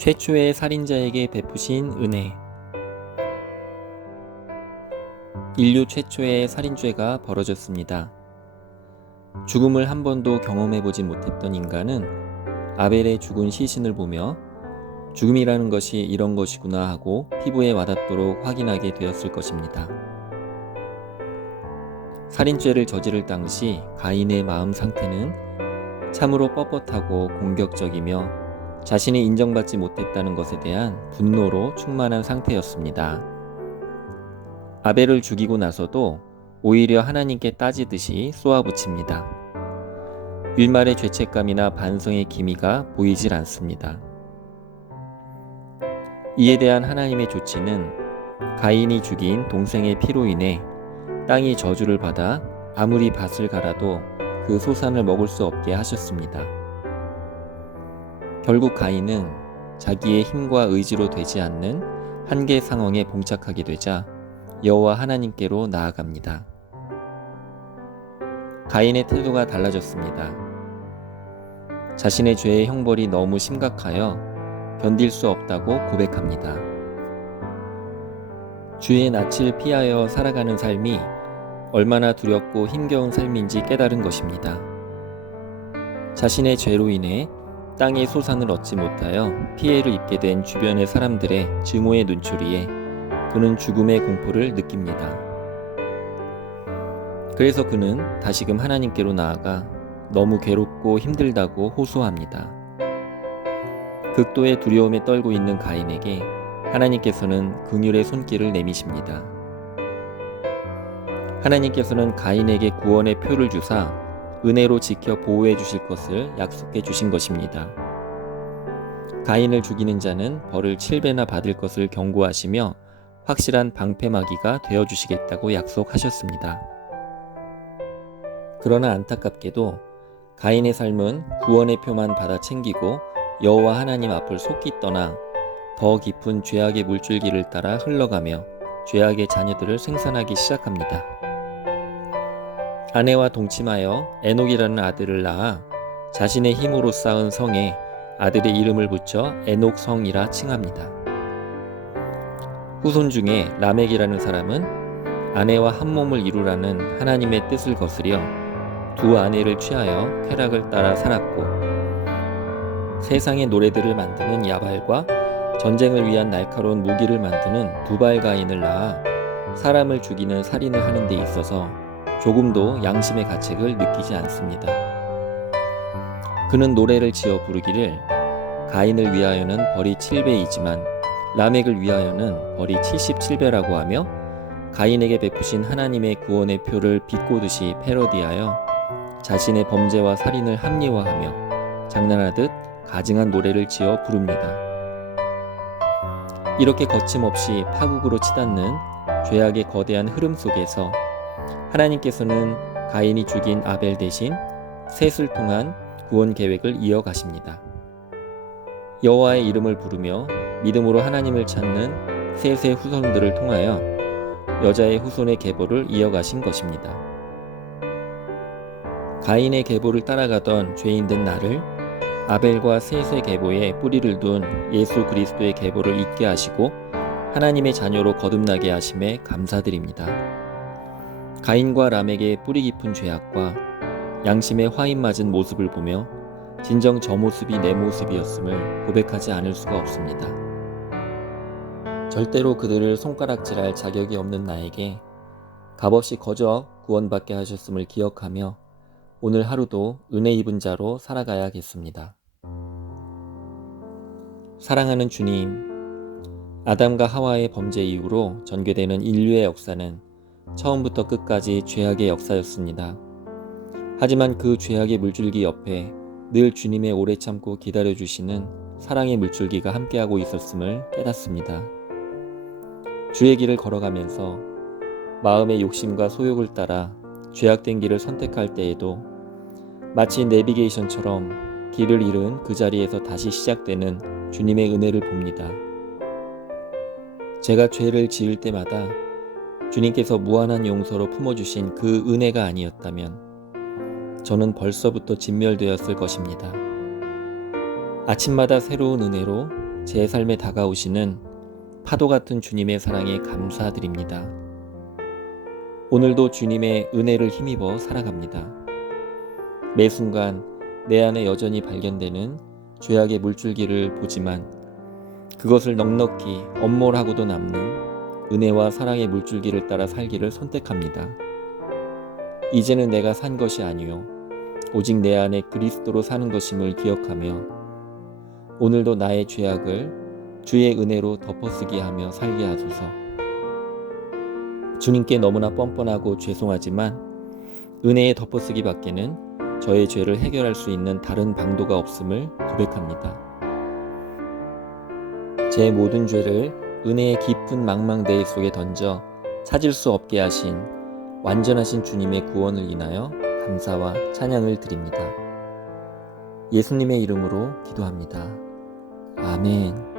최초의 살인자에게 베푸신 은혜. 인류 최초의 살인죄가 벌어졌습니다. 죽음을 한 번도 경험해보지 못했던 인간은 아벨의 죽은 시신을 보며 죽음이라는 것이 이런 것이구나 하고 피부에 와닿도록 확인하게 되었을 것입니다. 살인죄를 저지를 당시 가인의 마음 상태는 참으로 뻣뻣하고 공격적이며 자신이 인정받지 못했다는 것에 대한 분노로 충만한 상태였습니다. 아벨을 죽이고 나서도 오히려 하나님께 따지듯이 쏘아붙입니다. 일말의 죄책감이나 반성의 기미가 보이질 않습니다. 이에 대한 하나님의 조치는 가인이 죽인 동생의 피로 인해 땅이 저주를 받아 아무리 밭을 갈아도 그 소산을 먹을 수 없게 하셨습니다. 결국 가인은 자기의 힘과 의지로 되지 않는 한계 상황에 봉착하게 되자 여호와 하나님께로 나아갑니다. 가인의 태도가 달라졌습니다. 자신의 죄의 형벌이 너무 심각하여 견딜 수 없다고 고백합니다. 주의 낯을 피하여 살아가는 삶이 얼마나 두렵고 힘겨운 삶인지 깨달은 것입니다. 자신의 죄로 인해 땅의 소산을 얻지 못하여 피해를 입게 된 주변의 사람들의 증오의 눈초리에 그는 죽음의 공포를 느낍니다. 그래서 그는 다시금 하나님께로 나아가 너무 괴롭고 힘들다고 호소합니다. 극도의 두려움에 떨고 있는 가인에게 하나님께서는 긍휼의 손길을 내미십니다. 하나님께서는 가인에게 구원의 표를 주사 은혜로 지켜 보호해 주실 것을 약속해 주신 것입니다. 가인을 죽이는 자는 벌을 7배나 받을 것을 경고하시며 확실한 방패막이가 되어 주시겠다고 약속하셨습니다. 그러나 안타깝게도 가인의 삶은 구원의 표만 받아 챙기고 여호와 하나님 앞을 속히 떠나 더 깊은 죄악의 물줄기를 따라 흘러가며 죄악의 자녀들을 생산하기 시작합니다. 아내와 동침하여 에녹이라는 아들을 낳아 자신의 힘으로 쌓은 성에 아들의 이름을 붙여 에녹성이라 칭합니다. 후손 중에 라멕이라는 사람은 아내와 한 몸을 이루라는 하나님의 뜻을 거스려 두 아내를 취하여 쾌락을 따라 살았고, 세상의 노래들을 만드는 야발과 전쟁을 위한 날카로운 무기를 만드는 두발가인을 낳아 사람을 죽이는 살인을 하는 데 있어서 조금도 양심의 가책을 느끼지 않습니다. 그는 노래를 지어 부르기를 가인을 위하여는 벌이 7배이지만 라멕을 위하여는 벌이 77배라고 하며 가인에게 베푸신 하나님의 구원의 표를 비꼬듯이 패러디하여 자신의 범죄와 살인을 합리화하며 장난하듯 가증한 노래를 지어 부릅니다. 이렇게 거침없이 파국으로 치닫는 죄악의 거대한 흐름 속에서 하나님께서는 가인이 죽인 아벨 대신 셋을 통한 구원 계획을 이어가십니다. 여호와의 이름을 부르며 믿음으로 하나님을 찾는 셋의 후손들을 통하여 여자의 후손의 계보를 이어가신 것입니다. 가인의 계보를 따라가던 죄인된 나를 아벨과 셋의 계보에 뿌리를 둔 예수 그리스도의 계보를 잇게 하시고 하나님의 자녀로 거듭나게 하심에 감사드립니다. 가인과 라멕의 뿌리 깊은 죄악과 양심의 화인 맞은 모습을 보며 진정 저 모습이 내 모습이었음을 고백하지 않을 수가 없습니다. 절대로 그들을 손가락질할 자격이 없는 나에게 값없이 거저 구원받게 하셨음을 기억하며 오늘 하루도 은혜 입은 자로 살아가야겠습니다. 사랑하는 주님, 아담과 하와의 범죄 이후로 전개되는 인류의 역사는 처음부터 끝까지 죄악의 역사였습니다. 하지만 그 죄악의 물줄기 옆에 늘 주님의 오래 참고 기다려주시는 사랑의 물줄기가 함께하고 있었음을 깨닫습니다. 주의 길을 걸어가면서 마음의 욕심과 소욕을 따라 죄악된 길을 선택할 때에도 마치 내비게이션처럼 길을 잃은 그 자리에서 다시 시작되는 주님의 은혜를 봅니다. 제가 죄를 지을 때마다 주님께서 무한한 용서로 품어주신 그 은혜가 아니었다면 저는 벌써부터 진멸되었을 것입니다. 아침마다 새로운 은혜로 제 삶에 다가오시는 파도 같은 주님의 사랑에 감사드립니다. 오늘도 주님의 은혜를 힘입어 살아갑니다. 매 순간 내 안에 여전히 발견되는 죄악의 물줄기를 보지만 그것을 넉넉히 엄몰하고도 남는 은혜와 사랑의 물줄기를 따라 살기를 선택합니다. 이제는 내가 산 것이 아니요 오직 내 안에 그리스도로 사는 것임을 기억하며 오늘도 나의 죄악을 주의 은혜로 덮어쓰게 하며 살게 하소서. 주님께 너무나 뻔뻔하고 죄송하지만 은혜의 덮어쓰기 밖에는 저의 죄를 해결할 수 있는 다른 방도가 없음을 고백합니다. 제 모든 죄를 은혜의 깊은 망망대해 속에 던져 찾을 수 없게 하신 완전하신 주님의 구원을 인하여 감사와 찬양을 드립니다. 예수님의 이름으로 기도합니다. 아멘.